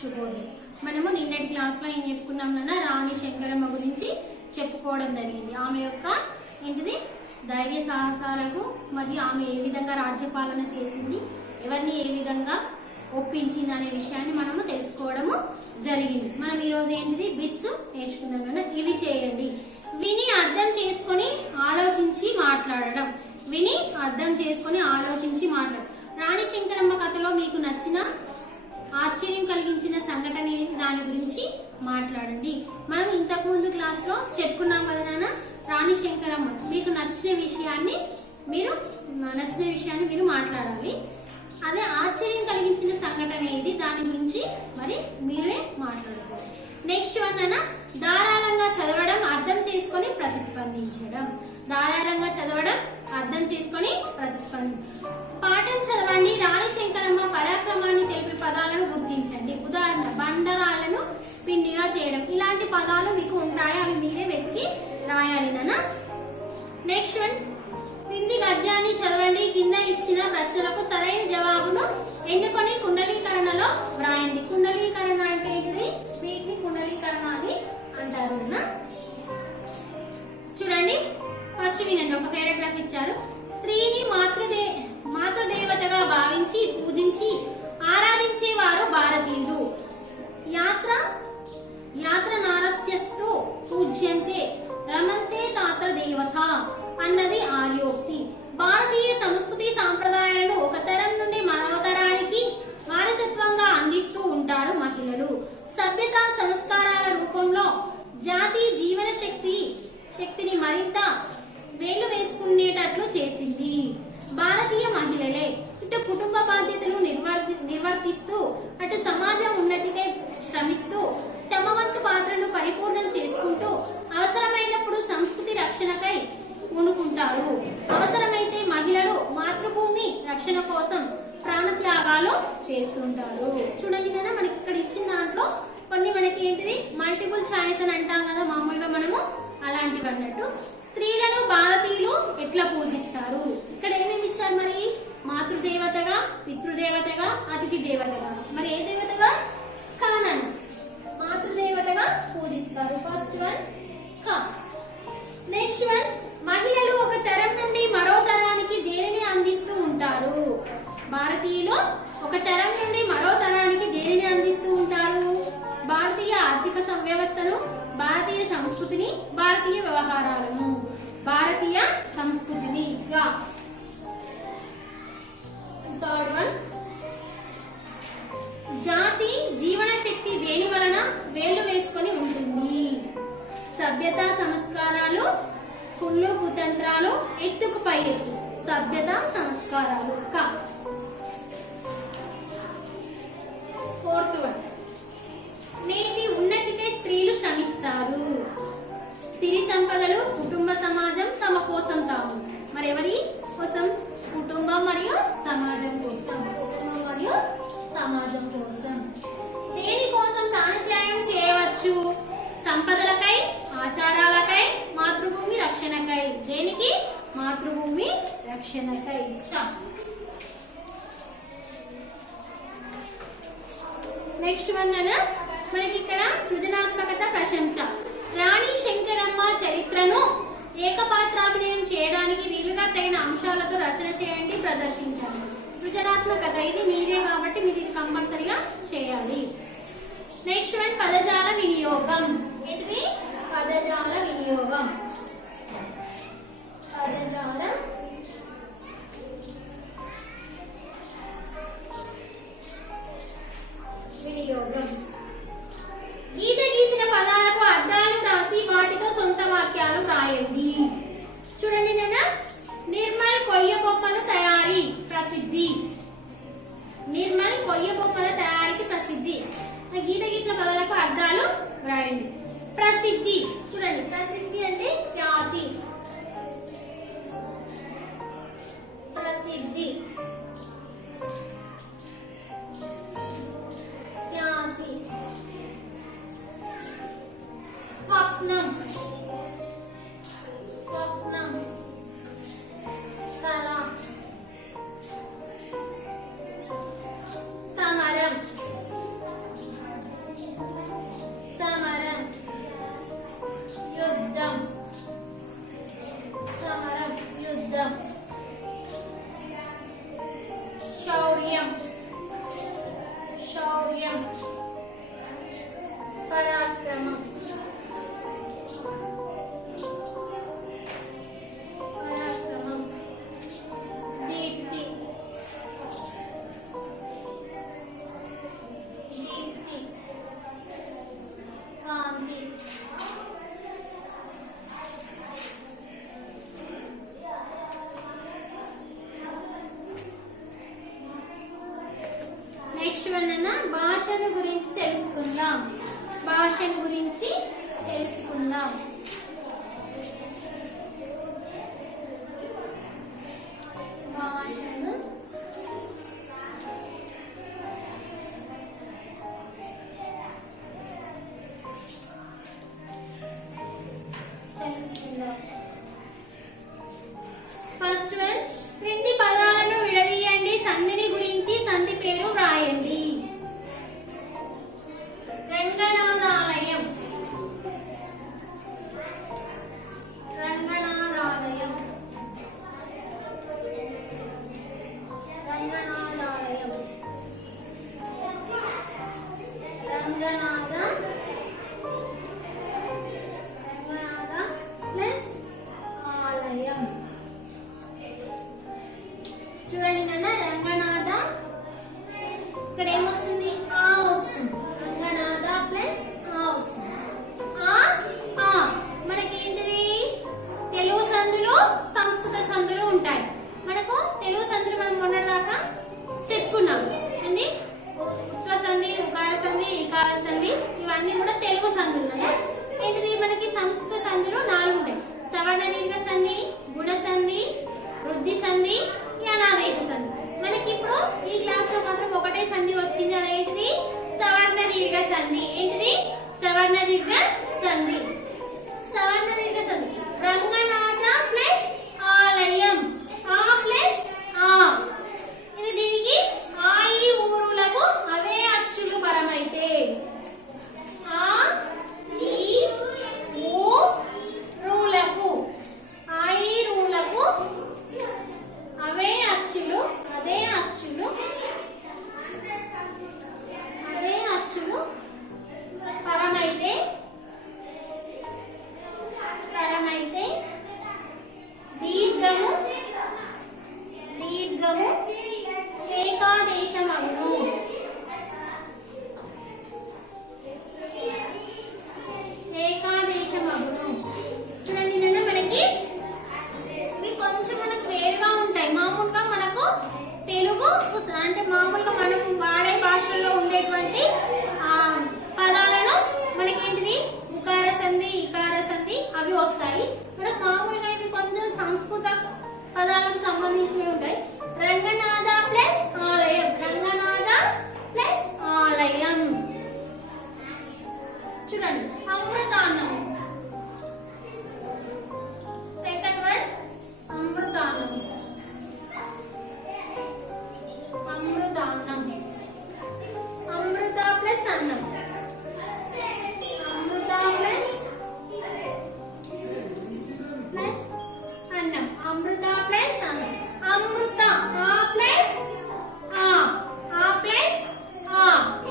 శుభోదయం. మనము నిన్నటి క్లాస్ లో ఏం చెప్పుకున్నాం అన్న రాణి శంకరమ్మ గురించి చెప్పుకోవడం జరిగింది. ఆమె యొక్క ఏంటిది ధైర్య సాహసాలకు మరియు ఆమె ఏ విధంగా రాజ్యపాలన చేసింది, ఎవరిని ఏ విధంగా ఒప్పించింది అనే విషయాన్ని మనము తెలుసుకోవడము జరిగింది. మనం ఈ రోజు ఏంటిది బిట్స్ నేర్చుకుందాం అన్న. ఇవి చేయండి. విని అర్థం చేసుకొని ఆలోచించి మాట్లాడడం. విని అర్థం చేసుకొని ఆలోచించి మాట్లాడడం. రాణి శంకరమ్మ కథలో మీకు నచ్చిన ఆశ్చర్యం కలిగించిన సంఘటన దాని గురించి మాట్లాడండి. మనం ఇంతకు ముందు క్లాస్ లో చెప్పుకున్నాం కదా నాన్న, రాణి శంకరమ్మ మీకు నచ్చిన విషయాన్ని మీరు మాట్లాడాలి. అదే ఆశ్చర్యం కలిగించిన సంఘటన ఏది దాని గురించి మరి మీరే మాట్లాడుకోవాలి. నెక్స్ట్ వన్ అన్న ధారాళంగా చదవడం, అర్థం చేసుకొని ప్రతిస్పందించడం. ధారాళంగా చదవడం, అర్థం చేసుకొని పాఠం చదవండి. రాణి శంకరమ్మ పరాక్రమాన్ని తెలిపే పదాలను గుర్తించండి. ఉదాహరణ బండరాలను పిండిగా చేయడం. ఇలాంటి పదాలు మీకు ఉంటాయి, అవి మీరే వెతికి రాయాలి నాన్న. నెక్స్ట్ వన్ కింది గద్యాన్ని చదవండి. కింద ఇచ్చిన ప్రశ్నలకు సరైన జవాబును ఎన్నుకొని కుండలీకరణలో వ్రాయండి. కుండలీకరణ అంటే ఏంటిది? వీటిని కుండలీకరణ అని అంటారు. చూడండి, ఫస్ట్ వినండి. ఒక పారాగ్రాఫ్ ఇచ్చారు. స్త్రీని మాతృదేవతగా భావించి పూజించి ఆరాధించేవారు భారతీయులు. యాత్ర నారస్యస్తు పూజ్యంతే రమంతే తాత్ర దేవత అన్నది ఆర్యోక్తి. భారతీయ సంస్కృతి సాంప్రదాయాలను ఒక తరం నుండి మరో తరానికి వారసత్వంగా అందిస్తూ ఉంటారు మహిళలు. సభ్యత సంస్కారాల రూపంలో జాతి జీవన శక్తిని మరింత వేలు వేసుకునేటట్లు చేసింది భారతీయ మహిళలే. ఇటు కుటుంబ బాధ్యతలు నిర్వర్తిస్తూ అటు సమాజం ఉన్నతికై శ్రమిస్తూ తమ వంతు పాత్రను పరిపూర్ణం చేసుకుంటూ అవసరమైనప్పుడు సంస్కృతి రక్షణకై పూనుకుంటారు. అవసరమైతే మహిళలు మాతృభూమి రక్షణ కోసం ప్రాణత్యాగాలు చేస్తుంటారు. చూడండి కదా, మనకి ఇక్కడ ఇచ్చిన దాంట్లో కొన్ని మనకి ఏంటిది మల్టిపుల్ చాయిస్ అని అంటాం కదా మామూలుగా మనము, అలాంటివి అన్నట్టు. స్త్రీలను భారతీయులు ఎట్లా పూజిస్తారు? ఇక్కడ ఏమేమి ఇచ్చారు మరి? మాతృదేవతగా, పితృదేవతగా, అతిథి దేవతగా. మరి ఏ దేవతగా? కానన్ మాతృదేవతగా పూజిస్తారు. ఫస్ట్ వన్ కా. నెక్స్ట్ వన్ మహిళలు ఒక తరం నుండి మరో తరానికి దేనిని అందిస్తూ ఉంటారు? భారతీయులు ఒక తరం నుండి మరో తరానికి దేనిని అందిస్తూ ఉంటారు? భారతీయ ఆర్థిక వ్యవస్థను, భారతీయ సంస్కృతిని, భారతీయ వ్యవహారాలను. భారతీయ సంస్కృతిని. థర్డ్ వన్ జాతి జీవన శక్తి దేని వలన వేలు వేసుకొని ఉంటుంది? సభ్యత సంస్కారాలు, కుళ్ళు కుతంత్రాలు, ఎత్తుకు పై ఎత్తు. సభ్యత సంస్కారాలు. ఫోర్త్ వన్ నేటి ఉన్నతికై స్త్రీలు శ్రమిస్తారు. సిరి సంపదలు, కుటుంబ సమాజం, తమ కోసం తాము. మరి ఎవరి కోసం? కుటుంబం మరియు సమాజం కోసం. కుటుంబం మరియు సమాజం కోసం. దేని కోసం ప్రాణత్యాగం చేయవచ్చు? సంపదలకై, ఆచారాలకై, మాతృభూమి రక్షణకై. దేనికి? మాతృభూమి రక్షణకై. నెక్స్ట్ వన్ అన్న మనకి ఇక్కడ సృజనాత్మకత ప్రశంస. రాణి శంకరమ్మ చరిత్రను ఏకపాత్రాభినయం చేయడానికి వీలుగా తగిన అంశాలతో రచన చేయండి, ప్రదర్శించండి. సృజనాత్మకత ఇది మీరే కాబట్టి మీరు ఇది కంపల్సరిగా చేయాలి. నెక్స్ట్ వన్ పదజాల వినియోగం. ఏంటిది? పదజాల వినియోగం. పదజాల వినియోగం. గీత గీసిన పదాలకు అర్థాలు రాసి వాటితో సొంత వాక్యాలు రాయండి. చూడండి నాన్న, నిర్మల్ కొయ్య బొమ్మల తయారీ ప్రసిద్ధి. నిర్మల్ కొయ్య బొమ్మల తయారీకి ప్రసిద్ధి. గీత గీసిన పదాలకు అర్థాలు రాయండి. ప్రసిద్ధి. చూడండి, ప్రసిద్ధి అంటే ఖ్యాతి. ప్రసిద్ధి ఖ్యాతి. స్వప్నం. స్వప్నం కళ. సమరం. భాషను గురించి తెలుసుకుందాం. భాషను గురించి తెలుసుకుందాం. భాషను తెలుసుకుందాం. ఫస్ట్ వన్, క్రింది పదాలను విడదీయండి, సంధిని గురించి సంధి పేరు వ్రాయండి. రంగనాథాలయం, రంగనాథాలయం, రంగనాథాలయం, రంగనాథ, రంగనాథ ప్లస్ ఆలయం. చూడండి నాన్న, రంగనాథ ఇక్కడ ఏమొస్తుంది? ఆ వస్తుంది. రంగనాథ ప్లస్ ఆ వస్తుంది. ఆ మనకేంటిది? తెలుగు సందులు సంస్కృత సందులు ఉంటాయి. మనకు తెలుగు సందులు మనం మొన్నటిదాకా చెప్పుకున్నాం. అండి ఉత్వ సంధి, ఉకార సంధి, ఈకార సంధి ఇవన్నీ కూడా తెలుగు సందులు. ఏంటిది? మనకి సంస్కృత సందులు 4 ఉంటాయి. సవర్ణ దీర్ఘ సంధి, గుణ సంధి, వృద్ధి సంధి, అనాదేశ సంధి. మనకి ఇప్పుడు ఈ క్లాస్ లో మాత్రం ఒకటే సంధి వచ్చింది. అదేంటిది? సవర్ణ దీర్ఘ సంధి. ఏంటిది? సవర్ణ దీర్ఘ సంధి. సవర్ణ దీర్ఘ సంధి. రంగనాథ ప్లస్ ఆలయం, ఆ ప్లస్ ఆ. ఇది దీనికి ఆ ఈ ఊరులకు అవే అచ్చులు పరమైతే, ఆ ఈ ఊ రూలకు, ఆ ఈ రూలకు అవే అచ్చులు, అదే అచ్చులు, అదే అచ్చులు పరమైతే, పరమైతే దీర్ఘము, దీర్ఘము ఏకాదేశమగును. ఏకాదేశమగును. చూడండి నిన్న మనకి ఇవి కొంచెం మనకు వేరుగా ఉంటాయి. మామూలుగా మనకు తెలుగు అంటే మామూలుగా మనం వాడే భాషల్లో ఉండేటువంటి పదాలను మనకేంటిది? ఉకార సంధి, ఈకార సంధి అవి వస్తాయి. మనకు మామూలుగా ఇవి కొంచెం సంస్కృత పదాలకు సంబంధించినవి ఉంటాయి. రంగనాథ ప్లస్ ఆలయం, రంగనాథ ప్లస్ ఆలయం. చూడండి, అమృతాన్నం. సెకండ్ వన్, అమృతాన్నం, అమృతాన్నం, అమృత ప్లస్ అన్నం, అమృత ప్లస్ అన్నం, అమృత ప్లస్ అన్నం. అమృత ఆ ప్లస్ ఆ, ఆ ప్లస్ ఆ.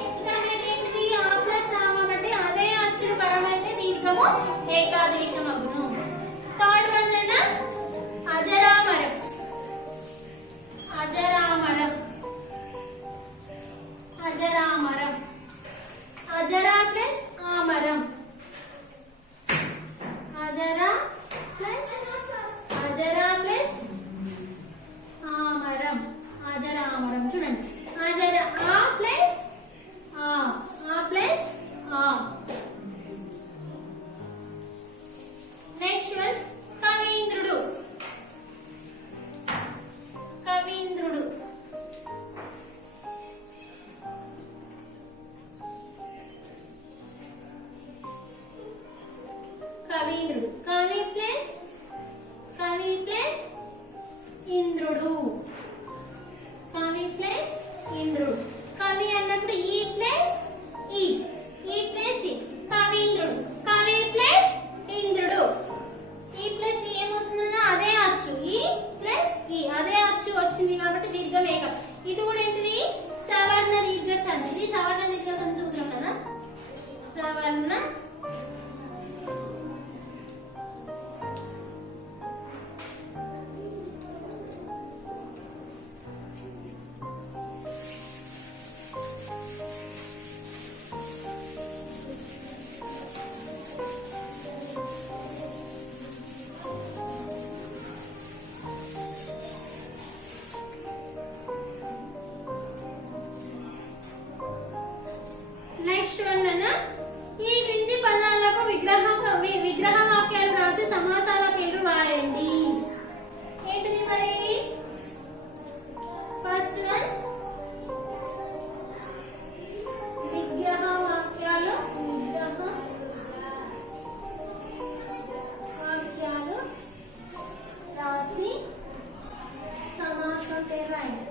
ఇక్కడ ఏంటిది? ఆ ప్లస్ ఆ కాబట్టి అదే అచ్చులు పరమైతే దీర్ఘము ఏకాదేశమగును. థర్డ్ వన్ అయినా అజరామరం, అజరామరం, అజరామరం, Ezra plus ఆమరం, Ezra plus, Ezra plus ఆమరం, అజరామరం. చూడండి, అజర ఆ ప్లస్ ఆ, ఆ ప్లస్ ఆ. నెక్స్ట్ వన్, కవీంద్రుడు, కవీంద్రుడు, కవీంద్రుడు, కవి ప్లస్, కవి ప్లస్ ఇంద్రుడు, కవి ప్లస్ ఇంద్రుడు. కవి అన్నప్పుడు ఈ ప్లస్ ఈ, ఈ ప్లస్ ఈ, కవీంద్రుడు, కవి ప్లస్ ఇంద్రుడు. ఈ ప్లస్ ఏమవుతుందన్నా అదే అచ్చు, ఈ ప్లస్ ఈ అదే అచ్చు వచ్చింది కాబట్టి దీర్ఘం ఏకం. ఇది కూడా ఏంటిది? సవర్ణ దీర్ఘ సంధి. ఇది సవర్ణ దీర్ఘ సంధి చూస్తున్నాం కదా. సవర్ణ సమాసాల పేర్లు రాయండి. ఏంటిది మరి? ఫస్ట్ వన్ విగ్రహ వాక్యాలు. విగ్రహ వాక్యాలు రాసి సమాసం పేరు రాయండి.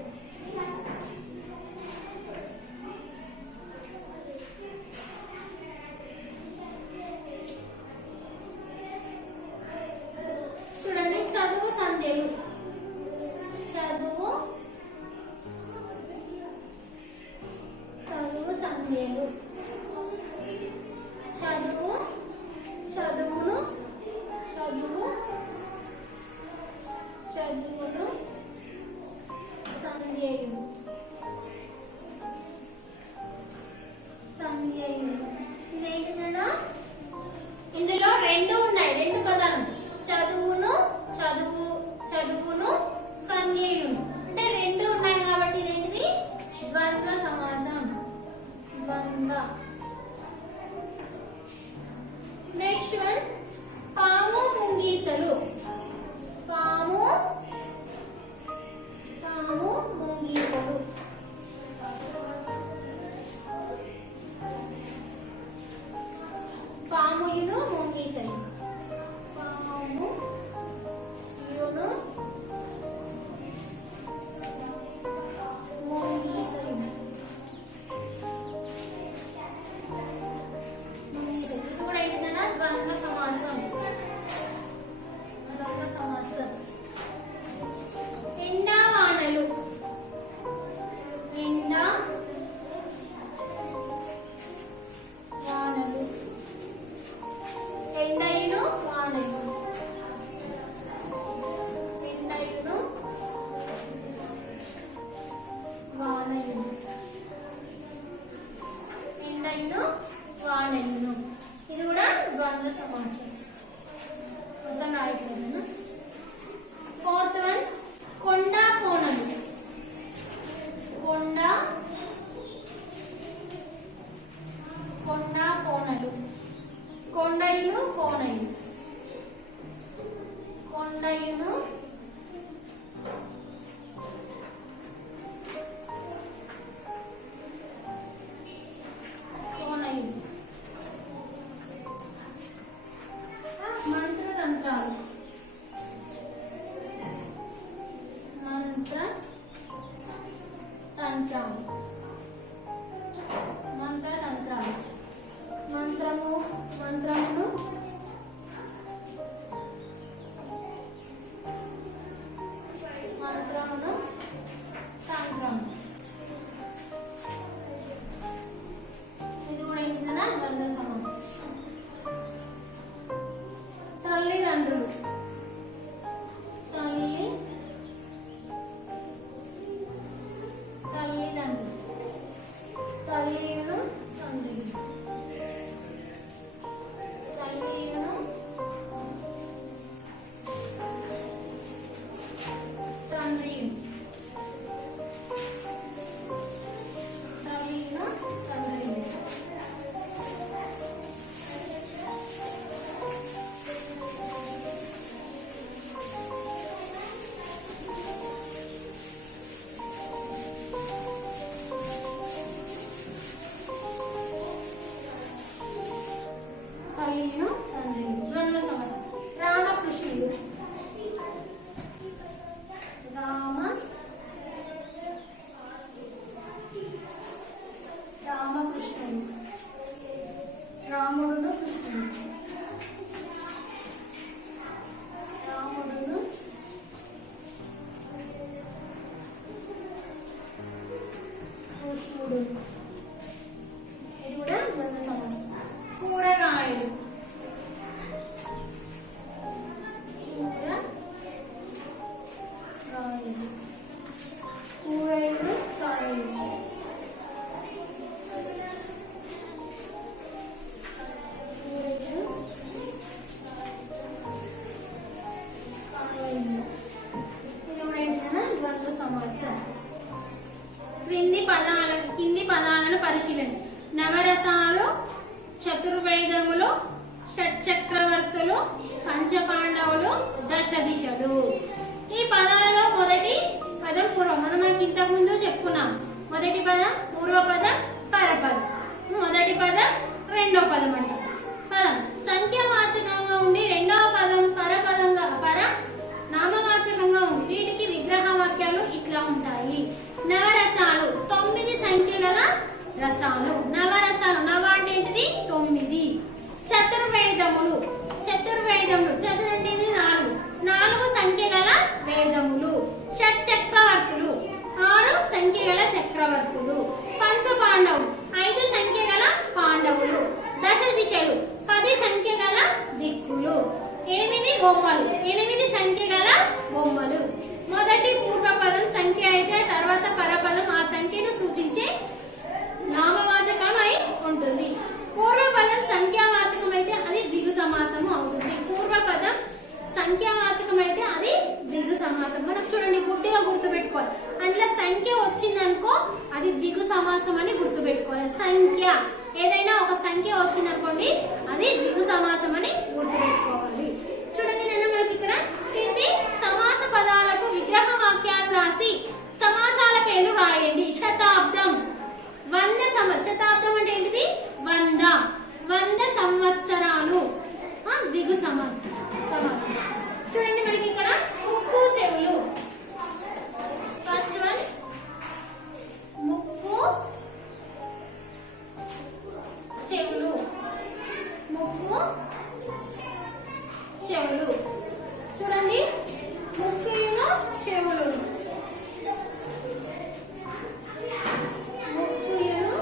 చూడండి, చదువు సంధ్యలు. చదువు సంధ్యలు. చదువు చదువును సంధ్యయులు. ఇదేంటిదన్నా? ఇందులో రెండు ఉన్నాయి, రెండు పదాలు. చదువును సంధ్యయులు అంటే రెండు ఉన్నాయి కాబట్టి ఇదేంటిది? ద్వంద్వ సమాసం. నెక్స్ట్ వన్ పాము ముంగీసలు. పాము ముంగీసలు. పాముయును ముంగీసలు. పాముయును ముంగీసలు. ఇది కూడా ఏంటన్నా? ద్వంద్వ సమాసం. ఎండా వానలు. ఎండయును వానలు. ఇది కూడా ద్వంద్వ సమాసం. అర్థం రాయట్లేదు. ఫోర్త్ వన్ కొండ కోనలు. కొండ కోనలు. కొండయును కోనయును. కొండయును కోనయును. మంత్రతంత్రాలు. మంత్రమును తంత్రము. ఇది కూడా ఏంటన్నా? ద్వంద్వ సమాసం. తల్లిదండ్రులు. తల్లియును తండ్రియును. ద్వంద్వ సమాసం. రామకృష్ణుడు. రామకృష్ణుడు. రాముడును కృష్ణుడు. రాముడును కృష్ణుడు. ఇది కూడా ద్వంద్వ సమాసం. కూరగాయలు. కూరగాయలు. ద్వంద్వ సమాసం. కింది పదాలను పరిశీలన. నవరసాలు చతుర్వేదములు షట్చక్రవర్తులు, పంచపాండవులు, దశ దిశలు. ఈ పదాలలో మొదటి పదం పూర్వం. మనం ఇంతకు ముందు చెప్పుకున్నాం. మొదటి పదం పూర్వపదం, పరపదం. మొదటి పదం రెండో పదం అంటారు. పదం సంఖ్యావాచకంగా ఉండి రెండవ పదం పరపదంగా నామవాచకంగా ఉంది. వీటికి విగ్రహ వాక్యాలు ఇట్లా ఉంటాయి. నవరసాలు 9 సంఖ్య గల రసాలు. నవరసాలు, నవ అంటే ఏంటిది 9. చతుర్వేదములు, చతుర్వేదములు, చతుర్ అంటే 4 సంఖ్య గల వేదములు. షట్చక్రవర్తులు 6 సంఖ్య గల చక్రవర్తులు. పంచపాండవులు 5 సంఖ్య గల పాండవులు. దశ దిశలు 10 సంఖ్య గల దిక్కులు. 8 బొమ్మలు 8 సంఖ్య గల బొమ్మలు. మొదటి పూర్వపదం సంఖ్య అయితే తర్వాత పరపదం ఆ సంఖ్యను సూచించే నామవాచకమై ఉంటుంది. పూర్వపదం సంఖ్యావాచకం అయితే అది ద్విగు సమాసము అవుతుంది. పూర్వపదం సంఖ్యావాచకం అయితే అది ద్విగు సమాసం. మనం చూడండి గుడ్డిగా గుర్తుపెట్టుకోవాలి. అందులో సంఖ్య వచ్చిందనుకో అది ద్విగు సమాసం అని గుర్తుపెట్టుకోవాలి. సంఖ్య ఏదైనా ఒక సంఖ్య వచ్చిందనుకోండి అది ద్విగు సమాసం అని గుర్తుపెట్టుకోవాలి. చూడండి నేను మనకి ఇక్కడ కింది సమాస పదాలకు విగ్రహ వాక్యాలు రాసి సమాసాల పేర్లు రాయండి. శతాబ్దం 100 శతాబ్దం అంటే ఏంటిది 100 సంవత్సరాలు ద్విగు సమాసం. చూడండి మనకి ఇక్కడ ముక్కు చెవులు. ఫస్ట్ వన్ ముక్కు చెవులు. ముక్కు చెవులు. చూడండి ముక్కును చెవులు. ముక్కును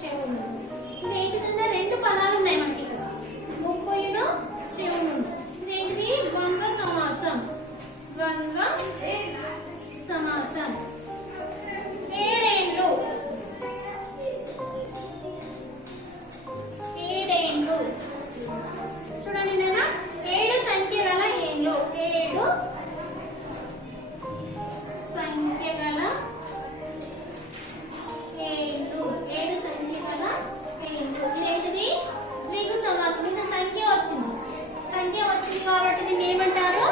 చెవులు. ఇదేంటిదంటే 2 పదాలు ఉన్నాయి మనకి ఇక్కడ. ముక్కును చెవులు. ఇదేంటిది ద్వంద్వ సమాసం. ద్వంద్వ సమాసం. 7 ఏళ్ళు. 7 ఏళ్ళు. చూడండి నేను 7 సంఖ్య గల ఏళ్ళు. 7 సంఖ్య గల ఏళ్ళు. 7 సంఖ్య గల ఏళ్ళు. ఇదేంటిది ద్విగు సమాసం. ఇది సంఖ్య వచ్చింది. సంఖ్య వచ్చింది కాబట్టి దీన్ని ఏమంటారు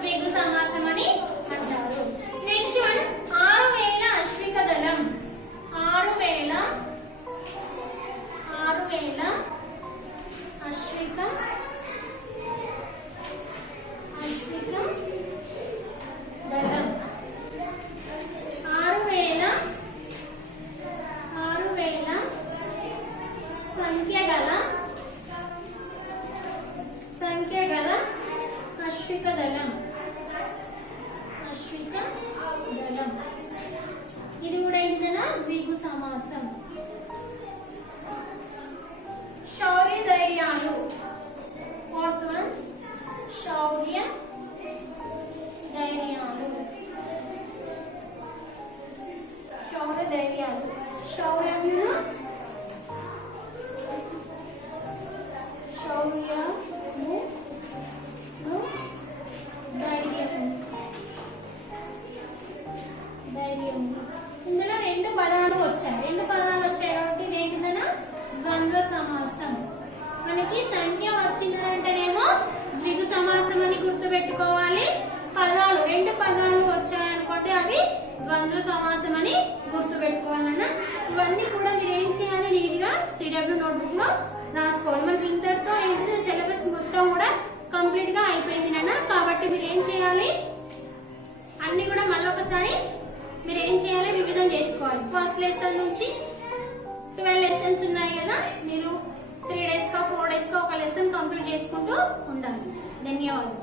ద్విగు సమాసం అని అంటారు. నెక్స్ట్ వన్ 6000 అశ్విక దళం. 6000 అశ్విక దళం. 6000 సంఖ్య గల అశ్విక దళం. అశ్విక దళం. ఇది కూడా ఏంటిదన్నా ద్విగు సమాసం. శౌర్య ధైర్యాలు. ఫోర్త్ వన్ శౌర్య ధైర్యాలు. శౌర్య ధైర్యాలు. శౌర్యమును ధైర్యము. ఇందులో 2 పదాలు వచ్చాయి. 2 పదాలు వచ్చాయి కాబట్టి ఏంటిదన్నా ద్వంద్వ సమాసం. మనకి సంఖ్య వచ్చిందంటేనేమో ద్విగు సమాసం అని గుర్తుపెట్టుకోవాలి. పదాలు 2 పదాలు వచ్చాయనుకోండి అవి ద్వంద్వ సమాసం అని గుర్తుపెట్టుకోవాలన్న. ఇవన్నీ కూడా మీరు ఏం చేయాలి నీట్ గా సిడబ్ల్యూ నోట్బుక్ లో రాసుకోవాలి. మనకి ఇంతటితో ఏంటంటే సిలబస్ మొత్తం కూడా కంప్లీట్ గా అయిపోయింది నాన్న. కాబట్టి మీరు ఏం చేయాలి అన్ని కూడా మళ్ళీ ఒకసారి మీరు ఏం చేయాలి రివిజన్ చేసుకోవాలి. ఫస్ట్ లెసన్ నుంచి 12 లెసన్స్ ఉన్నాయి కదా. మీరు 3 days కా 4 days కా ఒక లెసన్ కంప్లీట్ చేసుకుంటూ ఉండాలి. ధన్యవాదాలు.